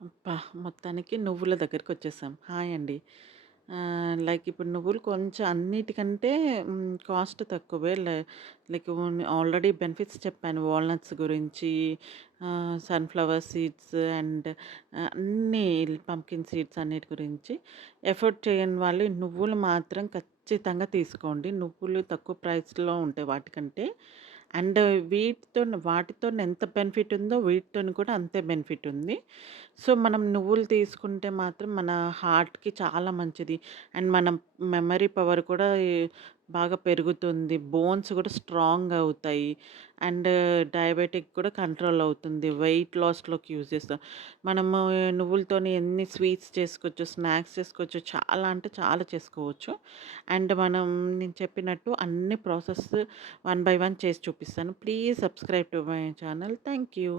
అబ్బా! మొత్తానికి నువ్వుల దగ్గరికొచ్చేసాం. హాయ్ అండి. లైక్ ఇప్పుడు నువ్వులు కొంచెం అన్నిటికంటే కాస్ట్ తక్కువే. లైక్ ఆల్రెడీ బెనిఫిట్స్ చెప్పాను. వాల్‌నట్స్ గురించి, సన్‌ఫ్లవర్ సీడ్స్ అండ్ అన్నీ పంకిన్ సీడ్స్ అన్నిటి గురించి. ఎఫర్ట్ చేయని వాళ్ళు ఈ నువ్వులు మాత్రం ఖచ్చితంగా తీసుకోండి. నువ్వులు తక్కువ ప్రైస్‌లో ఉంటాయి వాటికంటే. అండ్ వాటితోని ఎంత బెనిఫిట్ ఉందో వీటితోని కూడా అంతే బెనిఫిట్ ఉంది. సో, మనం నువ్వులు తీసుకుంటే మాత్రం మన హార్ట్‌కి చాలా మంచిది. అండ్ మనం మెమరీ పవర్ కూడా బాగా పెరుగుతుంది. బోన్స్ కూడా స్ట్రాంగ్ అవుతాయి. అండ్ డయాబెటిక్ కూడా కంట్రోల్ అవుతుంది. వెయిట్ లాస్‌లోకి యూజ్ చేస్తాం. మనము నువ్వులతోని ఎన్ని స్వీట్స్ చేసుకోవచ్చు, స్నాక్స్ చేసుకోవచ్చు. చాలా అంటే చాలా చేసుకోవచ్చు. అండ్ నేను చెప్పినట్టు అన్ని ప్రాసెస్ వన్ బై వన్ చేసి చూపిస్తాను. Please subscribe to my channel. Thank you.